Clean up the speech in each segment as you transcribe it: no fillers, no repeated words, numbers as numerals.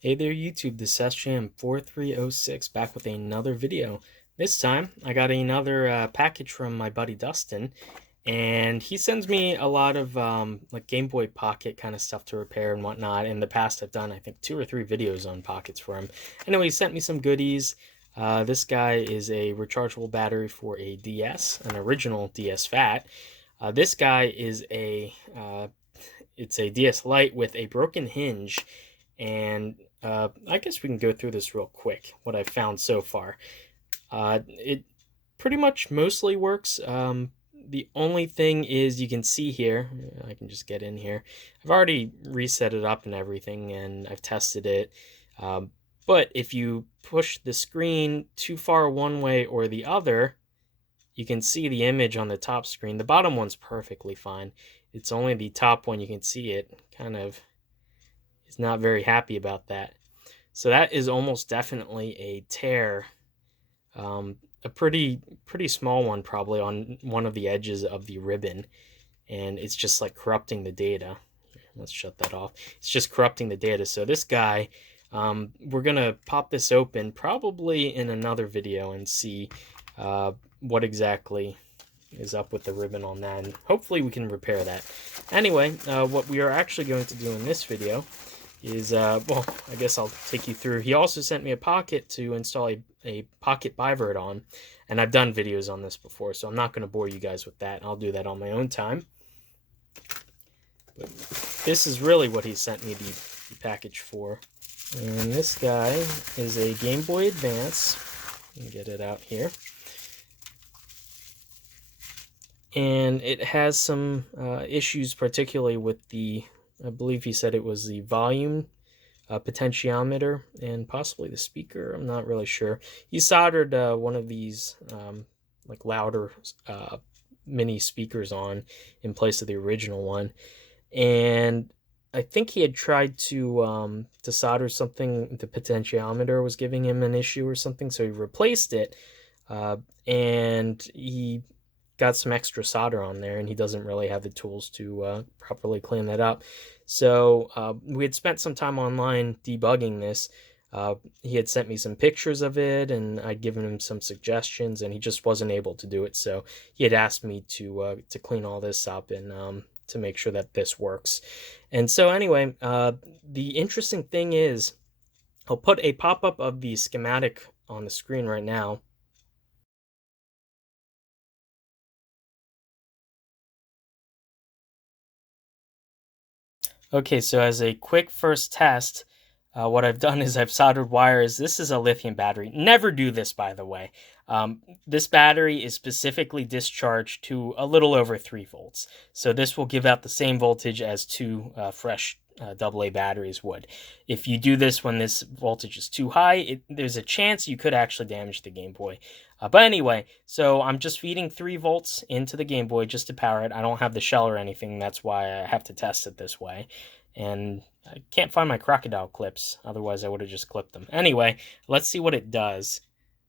Hey there YouTube, this is sjm4306 back with another video. This time I got another package from my buddy Dustin, and he sends me a lot of like Game Boy Pocket kind of stuff to repair and whatnot. In the past I've done I think 2 or 3 videos on pockets for him. Anyway, he sent me some goodies. This guy is a rechargeable battery for a DS, an original DS Fat. This guy is it's a DS Lite with a broken hinge, and I guess we can go through this real quick, what I've found so far. It pretty much mostly works. The only thing is you can see here, I can just get in here. I've already reset it up and everything, and I've tested it. But if you push the screen too far one way or the other, you can see the image on the top screen. The bottom one's perfectly fine. It's only the top one you can see it. Kind of is not very happy about that. So that is almost definitely a tear. A pretty small one probably on one of the edges of the ribbon, and it's just like corrupting the data. Let's shut that off. It's just corrupting the data. So this guy, we're gonna pop this open probably in another video and see what exactly is up with the ribbon on that, and hopefully we can repair that. Anyway, what we are actually going to do in this video is, well, I guess I'll take you through. He also sent me a pocket to install a pocket bivert on, and I've done videos on this before, so I'm not going to bore you guys with that. I'll do that on my own time. But this is really what he sent me the package for. And this guy is a Game Boy Advance. Let me get it out here. And it has some issues, particularly with the, I believe he said it was the volume potentiometer and possibly the speaker. I'm not really sure. He soldered one of these like louder mini speakers on in place of the original one, and I think he had tried to solder something. The potentiometer was giving him an issue or something, so he replaced it, and he got some extra solder on there, and he doesn't really have the tools to properly clean that up. So we had spent some time online debugging this. He had sent me some pictures of it, and I'd given him some suggestions, and he just wasn't able to do it. So he had asked me to clean all this up and to make sure that this works. And so anyway, the interesting thing is, I'll put a pop-up of the schematic on the screen right now. Okay, so as a quick first test, what I've done is I've soldered wires. This is a lithium battery. Never do this, by the way. This battery is specifically discharged to a little over 3 volts. So this will give out the same voltage as two fresh AA batteries would. If you do this when this voltage is too high, there's a chance you could actually damage the Game Boy. But anyway, so I'm just feeding 3 volts into the Game Boy just to power it. I don't have the shell or anything. That's why I have to test it this way. And I can't find my crocodile clips. Otherwise, I would have just clipped them. Anyway, let's see what it does.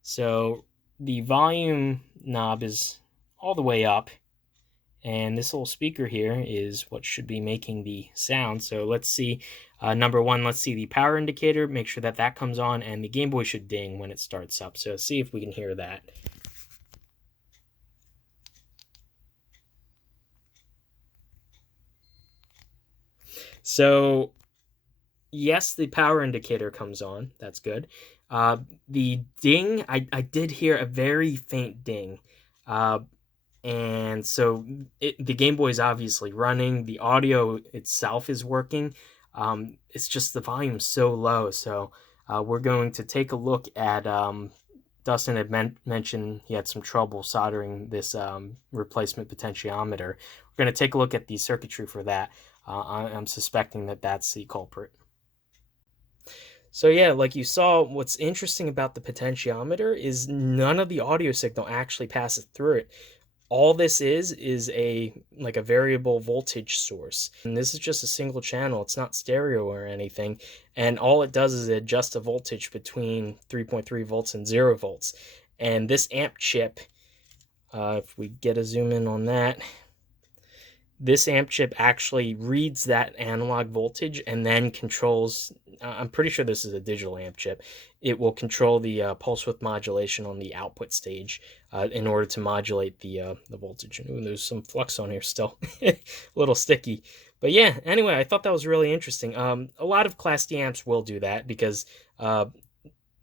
So the volume knob is all the way up, and this little speaker here is what should be making the sound. So let's see. Number one, let's see the power indicator. Make sure that that comes on, and the Game Boy should ding when it starts up. So see if we can hear that. So yes, the power indicator comes on. That's good. The ding, I did hear a very faint ding. And so the Game Boy is obviously running. The audio itself is working. It's just the volume's so low. So we're going to take a look at, Dustin had mentioned he had some trouble soldering this replacement potentiometer. We're going to take a look at the circuitry for that. I'm suspecting that that's the culprit. So yeah, like you saw, what's interesting about the potentiometer is none of the audio signal actually passes through it. All this is a like a variable voltage source. And this is just a single channel. It's not stereo or anything. And all it does is adjust the voltage between 3.3 volts and 0 volts. And this amp chip, if we get a zoom in on that, this amp chip actually reads that analog voltage and then controls I'm pretty sure this is a digital amp chip. It will control the pulse width modulation on the output stage in order to modulate the voltage. Ooh, there's some flux on here still, a little sticky. But yeah, anyway, I thought that was really interesting. A lot of Class D amps will do that because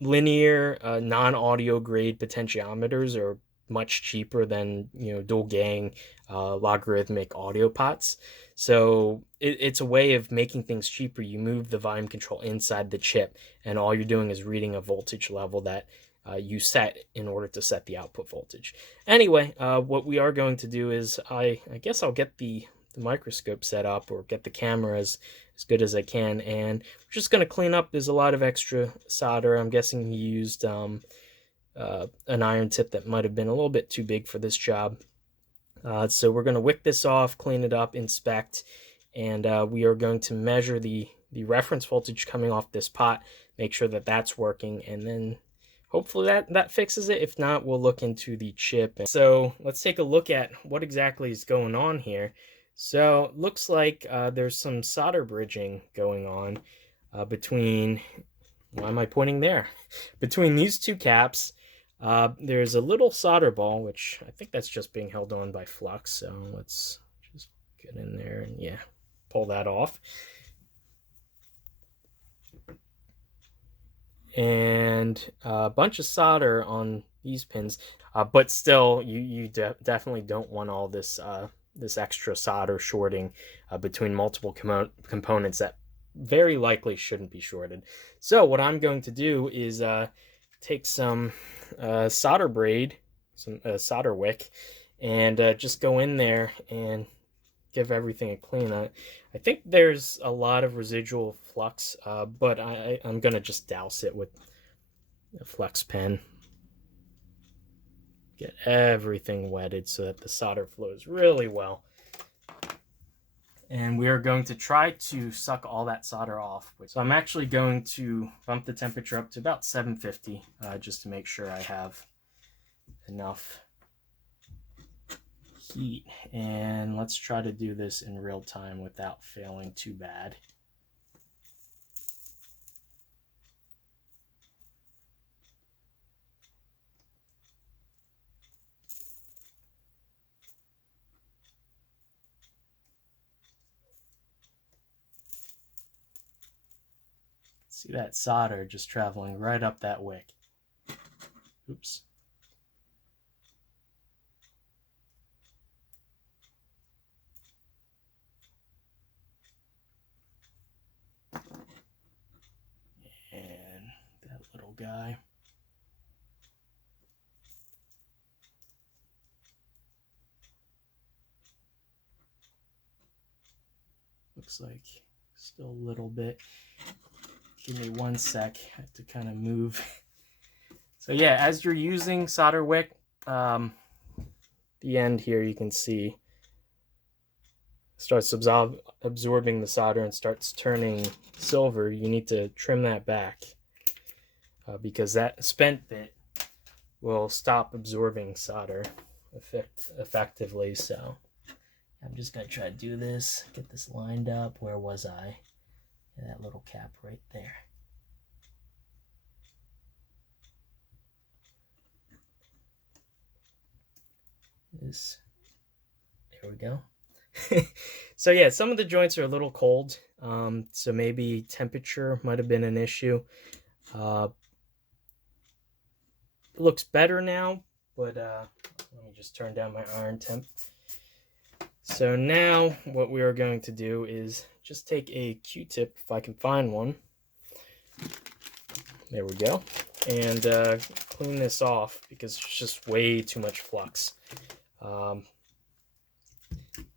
linear, non-audio grade potentiometers are much cheaper than dual gang logarithmic audio pots. So it's a way of making things cheaper. You move the volume control inside the chip, and all you're doing is reading a voltage level that you set in order to set the output voltage. Anyway, what we are going to do is I guess I'll get the microscope set up or get the camera as good as I can, and we're just going to clean up. There's a lot of extra solder. I'm guessing he used an iron tip that might have been a little bit too big for this job. So we're going to wick this off, clean it up, inspect, and we are going to measure the reference voltage coming off this pot, make sure that that's working, and then hopefully that fixes it. If not, we'll look into the chip. So let's take a look at what exactly is going on here. So it looks like there's some solder bridging going on between, why am I pointing there? Between these two caps. There's a little solder ball, which I think that's just being held on by flux. So let's just get in there and yeah, pull that off. And a bunch of solder on these pins, but still you definitely don't want all this this extra solder shorting between multiple components that very likely shouldn't be shorted. So what I'm going to do is take some solder braid, some solder wick, and just go in there and give everything a clean. I think there's a lot of residual flux, but I'm gonna just douse it with a flex pen. Get everything wetted so that the solder flows really well. And we are going to try to suck all that solder off. So I'm actually going to bump the temperature up to about 750 just to make sure I have enough heat. And let's try to do this in real time without failing too bad. See that solder just traveling right up that wick. Oops. And that little guy. Looks like still a little bit. Give me 1 sec. I have to kind of move. So yeah, as you're using solder wick, the end here you can see starts absorbing the solder and starts turning silver. You need to trim that back because that spent bit will stop absorbing solder effectively. So I'm just going to try to do this, get this lined up. Where was I? That little cap right there. There we go. So yeah, some of the joints are a little cold, so maybe temperature might have been an issue. It looks better now, but let me just turn down my iron temp. So now what we are going to do is just take a Q-tip, if I can find one. There we go. And clean this off because it's just way too much flux. And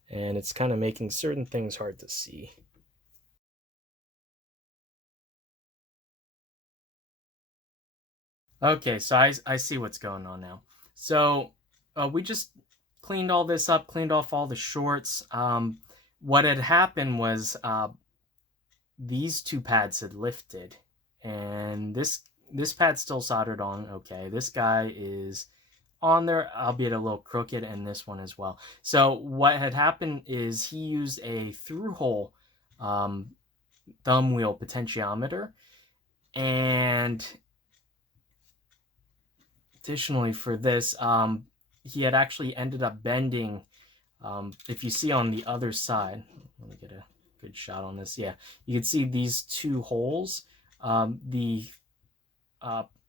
it's kind of making certain things hard to see. Okay, so I see what's going on now. So we just cleaned all this up, cleaned off all the shorts. What had happened was these two pads had lifted, and this pad's still soldered on. Okay, this guy is on there, albeit a little crooked, and this one as well. So what had happened is he used a through hole thumb wheel potentiometer. And additionally for this, he had actually ended up bending, if you see on the other side, let me get a good shot on this. Yeah, you can see these two holes.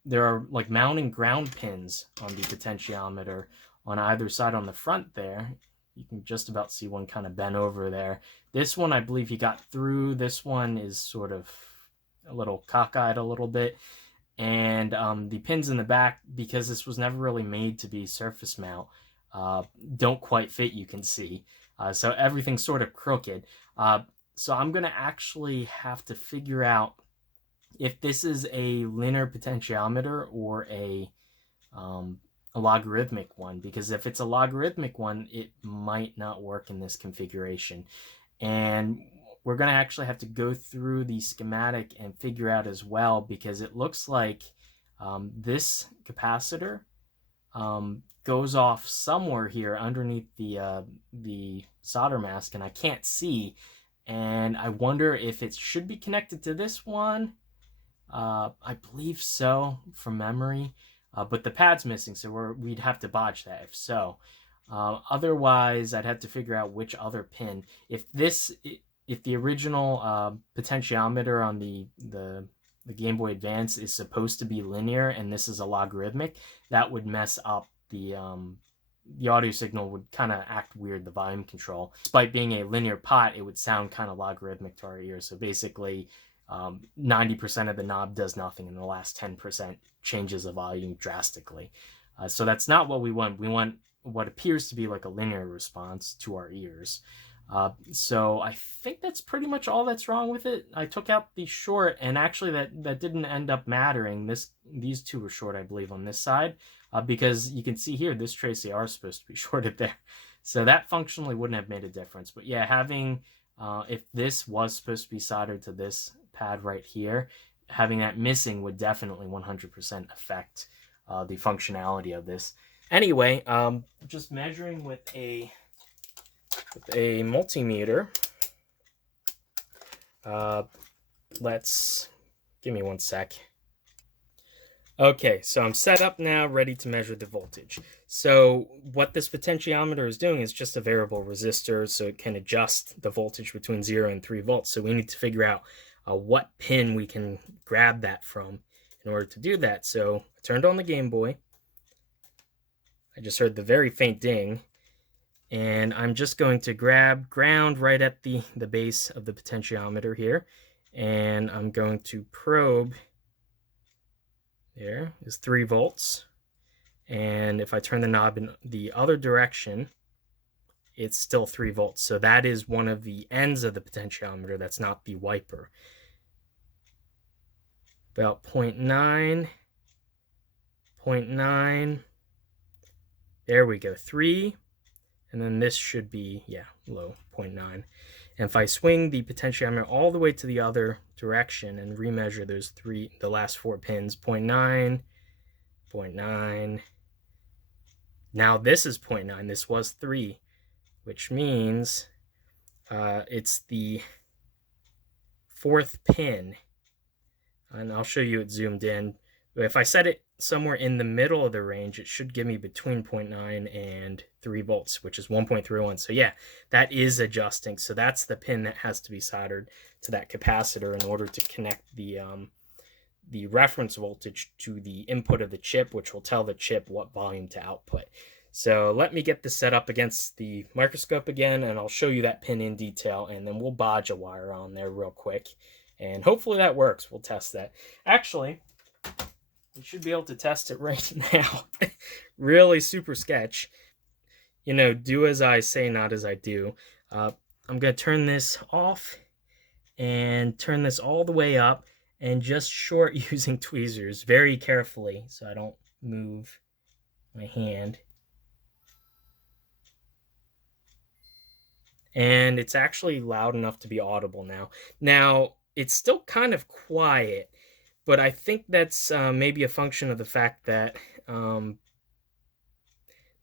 There are like mounting ground pins on the potentiometer on either side on the front there. You can just about see one kind of bent over there. This one, I believe he got through. This one is sort of a little cockeyed a little bit. And the pins in the back, because this was never really made to be surface mount, don't quite fit, you can see. So everything's sort of crooked. So I'm going to actually have to figure out if this is a linear potentiometer or a logarithmic one, because if it's a logarithmic one, it might not work in this configuration. And we're going to actually have to go through the schematic and figure out as well, because it looks like this capacitor goes off somewhere here underneath the solder mask, and I can't see. And I wonder if it should be connected to this one. I believe so from memory, but the pad's missing, so we'd have to bodge that if so. Otherwise, I'd have to figure out which other pin. If the original potentiometer on the Game Boy Advance is supposed to be linear and this is a logarithmic, that would mess up the audio signal, would kind of act weird, the volume control. Despite being a linear pot, it would sound kind of logarithmic to our ears. So basically, 90% of the knob does nothing, and the last 10% changes the volume drastically. So that's not what we want. We want what appears to be like a linear response to our ears. So I think that's pretty much all that's wrong with it. I took out the short, and actually that didn't end up mattering. These two were short, I believe, on this side, because you can see here this trace are supposed to be shorted there. So that functionally wouldn't have made a difference. But yeah, having if this was supposed to be soldered to this pad right here, having that missing would definitely 100% affect the functionality of this. Anyway, just measuring with a multimeter. Give me one sec. Okay, so I'm set up now, ready to measure the voltage. So what this potentiometer is doing is just a variable resistor, so it can adjust the voltage between 0 and 3 volts. So we need to figure out what pin we can grab that from in order to do that. So I turned on the Game Boy. I just heard the very faint ding. And I'm just going to grab ground right at the base of the potentiometer here. And I'm going to probe. There is 3 volts. And if I turn the knob in the other direction, it's still 3 volts. So that is one of the ends of the potentiometer. That's not the wiper. About 0.9, 0.9. There we go, 3. And then this should be, yeah, low, 0.9. And if I swing the potentiometer all the way to the other direction and remeasure the last 4 pins, 0.9, 0.9. Now this is 0.9. This was 3, which means it's the 4th pin. And I'll show you it zoomed in. But if I set it somewhere in the middle of the range, it should give me between 0.9 and 3 volts, which is 1.31. So yeah, that is adjusting. So that's the pin that has to be soldered to that capacitor in order to connect the reference voltage to the input of the chip, which will tell the chip what volume to output. So let me get this set up against the microscope again, and I'll show you that pin in detail, and then we'll bodge a wire on there real quick. And hopefully that works. We'll test that. Actually, we should be able to test it right now. Really super sketch. You know, do as I say, not as I do. I'm going to turn this off and turn this all the way up and just short using tweezers very carefully so I don't move my hand. And it's actually loud enough to be audible now. Now, it's still kind of quiet, but I think that's maybe a function of the fact that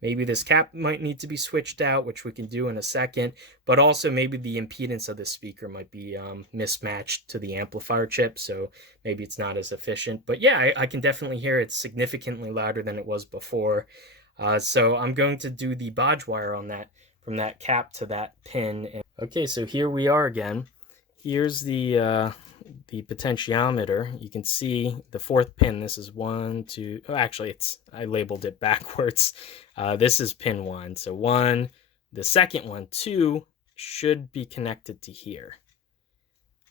Maybe this cap might need to be switched out, which we can do in a second, but also maybe the impedance of the speaker might be mismatched to the amplifier chip, so maybe it's not as efficient. But yeah, I can definitely hear it's significantly louder than it was before. So I'm going to do the bodge wire on that, from that cap to that pin. Okay, so here we are again. Here's the potentiometer. You can see the fourth pin. This is 1, 2. Oh, actually, I labeled it backwards. This is pin 1. So 1, the second one, 2 should be connected to here.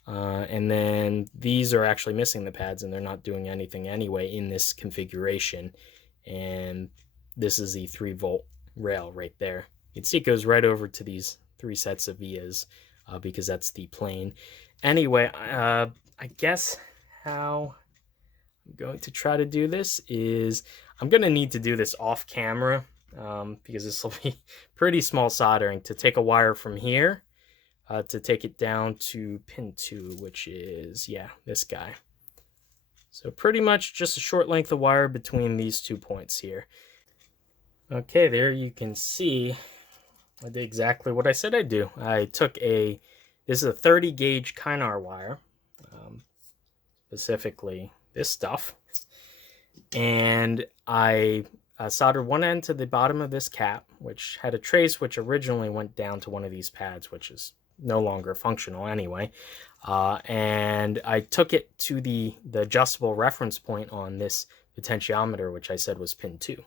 And then these are actually missing the pads, and they're not doing anything anyway in this configuration. And this is the 3-volt rail right there. You can see it goes right over to these 3 sets of vias, because that's the plane. Anyway, I guess how I'm going to try to do this is I'm going to need to do this off camera, because this will be pretty small soldering, to take a wire from here to take it down to pin 2, which is, yeah, this guy. So pretty much just a short length of wire between these 2 points here. Okay, there you can see I did exactly what I said I'd do. I took this is a 30 gauge Kynar wire, specifically this stuff, and I soldered one end to the bottom of this cap, which had a trace which originally went down to one of these pads, which is no longer functional anyway. And I took it to the adjustable reference point on this potentiometer, which I said was pin 2.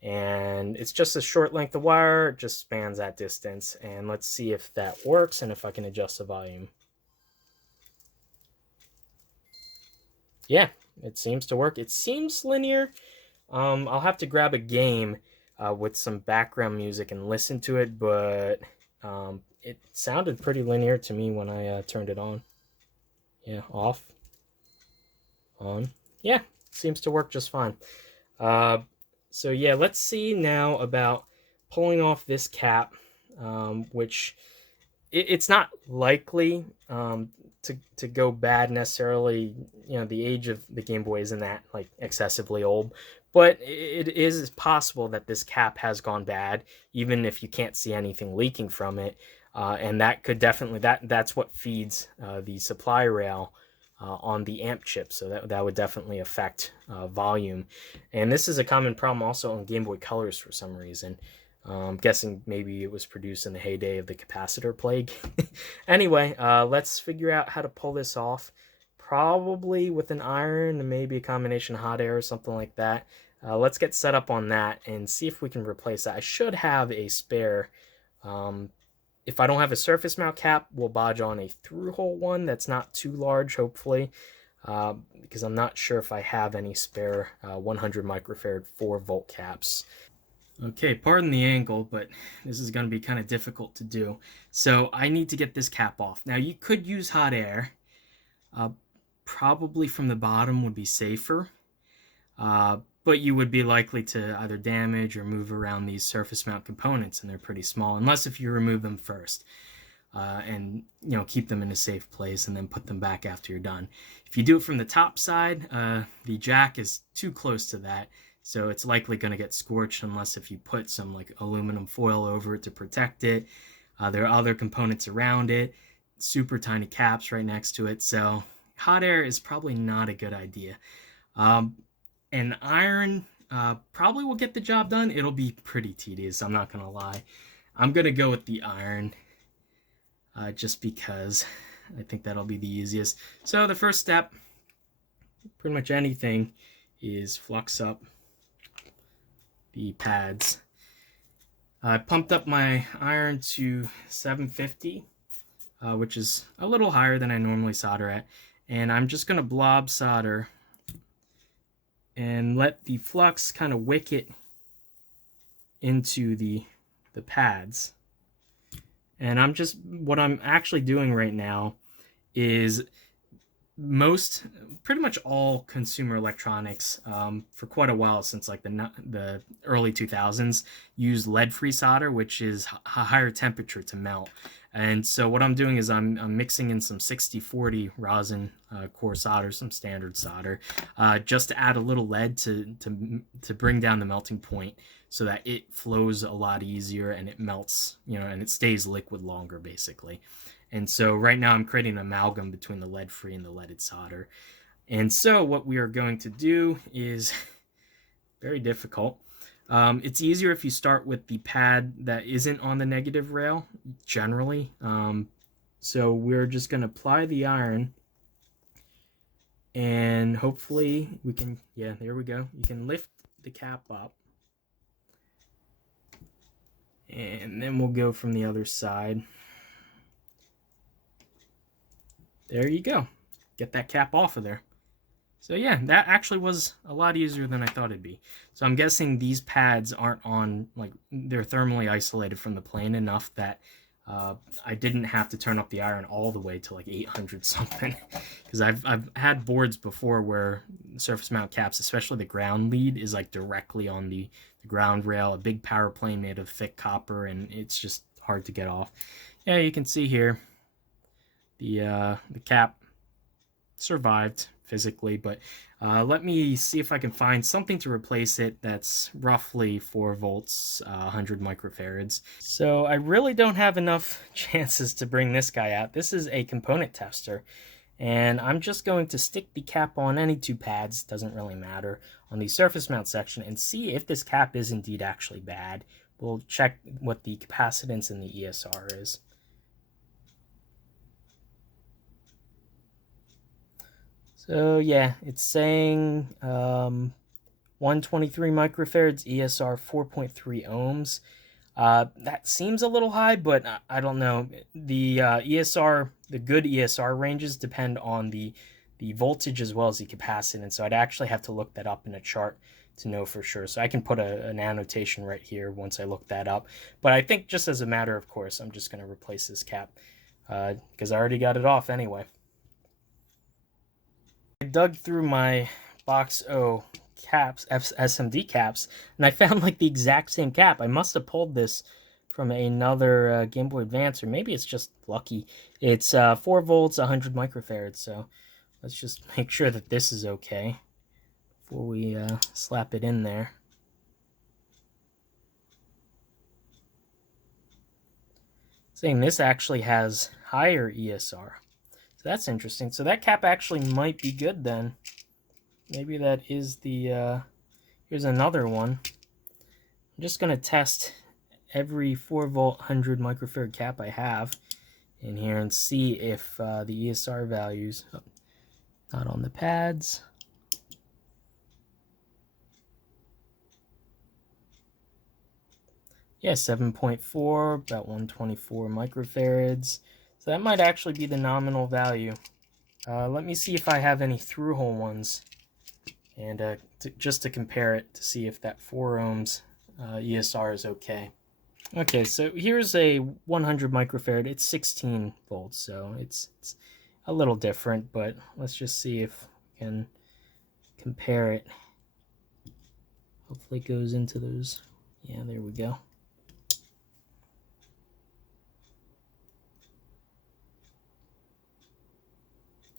And it's just a short length of wire, it just spans that distance. And let's see if that works and if I can adjust the volume. Yeah, it seems to work. It seems linear. I'll have to grab a game with some background music and listen to it, but it sounded pretty linear to me when I turned it on. Yeah, off, on. Yeah, seems to work just fine. So yeah, let's see now about pulling off this cap, which it's not likely to go bad necessarily. You know, the age of the Game Boy isn't that like excessively old, but it is possible that this cap has gone bad, even if you can't see anything leaking from it. And that could definitely, that's what feeds the supply rail on the amp chip, so that would definitely affect volume. And this is a common problem also on Game Boy Colors for some reason. I'm guessing maybe it was produced in the heyday of the capacitor plague. Anyway, let's figure out how to pull this off. Probably with an iron and maybe a combination of hot air or something like that. Let's get set up on that and see if we can replace that. I should have a spare. If I don't have a surface mount cap, we'll bodge on a through-hole one that's not too large, hopefully, because I'm not sure if I have any spare 100 microfarad 4-volt caps. Okay, pardon the angle, but this is going to be kind of difficult to do. So I need to get this cap off. Now, you could use hot air. Probably from the bottom would be safer. But you would be likely to either damage or move around these surface mount components, and they're pretty small, unless if you remove them first and keep them in a safe place and then put them back after you're done. If you do it from the top side, the jack is too close to that, so it's likely going to get scorched unless if you put some like aluminum foil over it to protect it. There are other components around it, super tiny caps right next to it, so hot air is probably not a good idea. An iron probably will get the job done. It'll be pretty tedious, I'm not going to lie. I'm going to go with the iron just because I think that'll be the easiest. So the first step, pretty much anything, is flux up the pads. I pumped up my iron to 750, which is a little higher than I normally solder at. And I'm just going to blob solder and let the flux kind of wick it into the pads. And what I'm actually doing right now is pretty much all consumer electronics for quite a while, since like the early 2000s, use lead-free solder, which is a higher temperature to melt. And so what I'm doing is I'm mixing in some 60-40 rosin core solder, some standard solder, just to add a little lead to bring down the melting point so that it flows a lot easier and it melts, and it stays liquid longer, basically. And so right now I'm creating an amalgam between the lead-free and the leaded solder. And so what we are going to do is very difficult. It's easier if you start with the pad that isn't on the negative rail, generally. So we're just going to apply the iron, and hopefully we can, yeah, there we go. You can lift the cap up. And then we'll go from the other side. There you go. Get that cap off of there. So yeah, that actually was a lot easier than I thought it'd be. So I'm guessing these pads aren't on, like, they're thermally isolated from the plane enough that I didn't have to turn up the iron all the way to like 800 something. Because I've had boards before where surface mount caps, especially the ground lead, is like directly on the ground rail, a big power plane made of thick copper, and it's just hard to get off. Yeah, you can see here the cap survived physically, but let me see if I can find something to replace it that's roughly 4 volts, 100 microfarads. So I really don't have enough chances to bring this guy out. This is a component tester, and I'm just going to stick the cap on any 2 pads, doesn't really matter, on the surface mount section and see if this cap is indeed actually bad. We'll check what the capacitance in the ESR is. So yeah, it's saying 123 microfarads, ESR 4.3 ohms. That seems a little high, but I don't know. The ESR, the good ESR ranges depend on the voltage as well as the capacitance. So I'd actually have to look that up in a chart to know for sure. So I can put an annotation right here once I look that up. But I think just as a matter of course, I'm just going to replace this cap because I already got it off anyway. I dug through my box O caps, SMD caps, and I found like the exact same cap. I must have pulled this from another Game Boy Advance, or maybe it's just lucky. It's 4 volts, 100 microfarads, so let's just make sure that this is okay before we slap it in there. Saying this actually has higher ESR. So that's interesting. So that cap actually might be good then. Maybe that is the, here's another one. I'm just going to test every 4 volt 100 microfarad cap I have in here and see if the ESR values, not on the pads. Yeah, 7.4, about 124 microfarads. So that might actually be the nominal value. Let me see if I have any through-hole ones, and just to compare it to see if that 4 ohms ESR is okay. Okay, so here's a 100 microfarad. It's 16 volts, so it's a little different, but let's just see if we can compare it. Hopefully it goes into those. Yeah, there we go.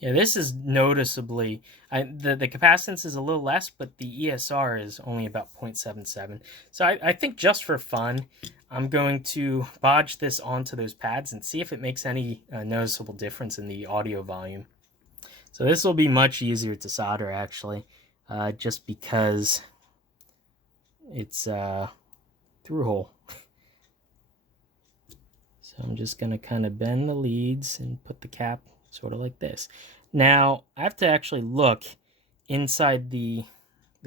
Yeah, this is noticeably, the capacitance is a little less, but the ESR is only about 0.77. So I think just for fun, I'm going to bodge this onto those pads and see if it makes any noticeable difference in the audio volume. So this will be much easier to solder, actually, just because it's through hole. So I'm just going to kind of bend the leads and put the cap sort of like this. Now, I have to actually look inside the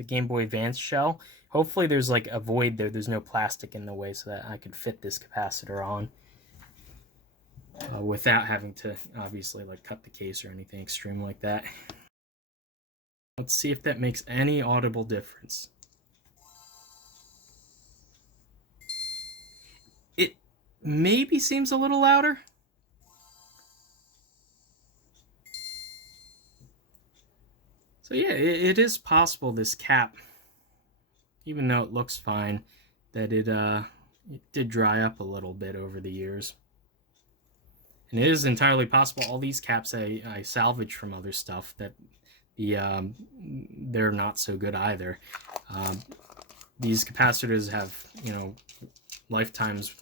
Game Boy Advance shell. Hopefully there's like a void there. There's no plastic in the way so that I could fit this capacitor on without having to obviously like cut the case or anything extreme like that. Let's see if that makes any audible difference. It maybe seems a little louder. So yeah, it is possible this cap, even though it looks fine, that it did dry up a little bit over the years. And it is entirely possible all these caps I salvaged from other stuff that they're not so good either. these capacitors have, you know, lifetimes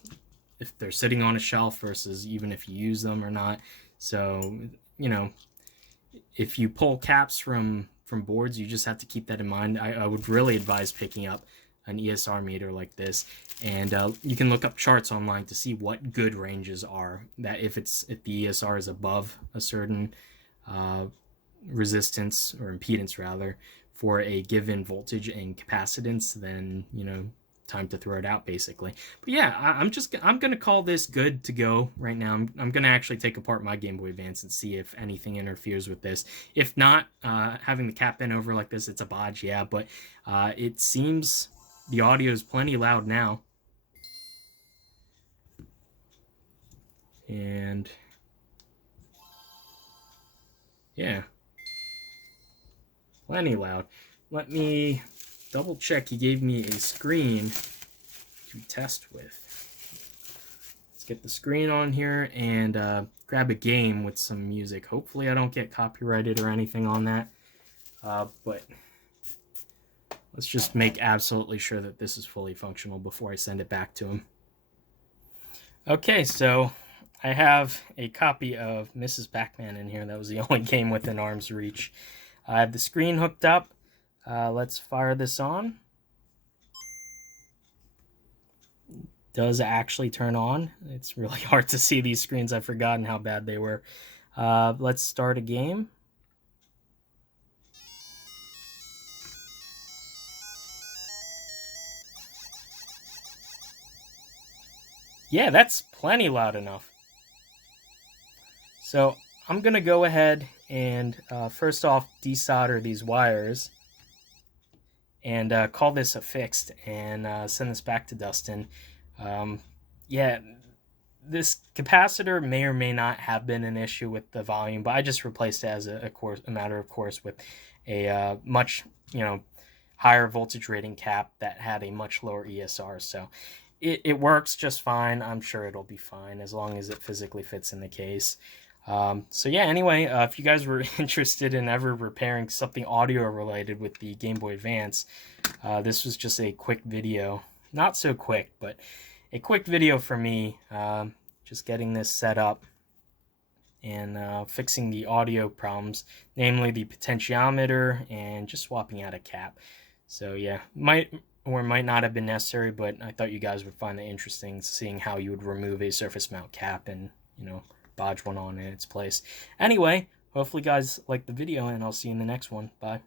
if they're sitting on a shelf versus even if you use them or not. So, you know, if you pull caps from boards, you just have to keep that in mind. I would really advise picking up an ESR meter like this, and you can look up charts online to see what good ranges are. That if the ESR is above a certain resistance or impedance rather for a given voltage and capacitance, then, you know, time to throw it out basically. But yeah, I'm gonna call this good to go right now. I'm gonna actually take apart my Game Boy Advance and see if anything interferes with this. If not, having the cap bent over like this, it's a bodge, yeah, but it seems the audio is plenty loud now. And yeah, plenty loud. Let me double check. He gave me a screen to test with. Let's get the screen on here and grab a game with some music. Hopefully I don't get copyrighted or anything on that. But let's just make absolutely sure that this is fully functional before I send it back to him. Okay, so I have a copy of Mrs. Pac-Man in here. That was the only game within arm's reach. I have the screen hooked up. Let's fire this on. Does actually turn on. It's really hard to see these screens. I've forgotten how bad they were. Let's start a game. Yeah, that's plenty loud enough. So I'm going to go ahead and first off desolder these wires and call this a fixed and send this back to Dustin. Yeah, this capacitor may or may not have been an issue with the volume, but I just replaced it as a matter of course with a much, you know, higher voltage rating cap that had a much lower ESR. So it works just fine. I'm sure it'll be fine as long as it physically fits in the case. So yeah, anyway, if you guys were interested in ever repairing something audio related with the Game Boy Advance, this was just a quick video. Not so quick, but a quick video for me, just getting this set up and fixing the audio problems, namely the potentiometer and just swapping out a cap. So yeah, might or might not have been necessary, but I thought you guys would find it interesting seeing how you would remove a surface mount cap and, you know, bodge one on in its place. Anyway, hopefully you guys liked the video, and I'll see you in the next one. Bye.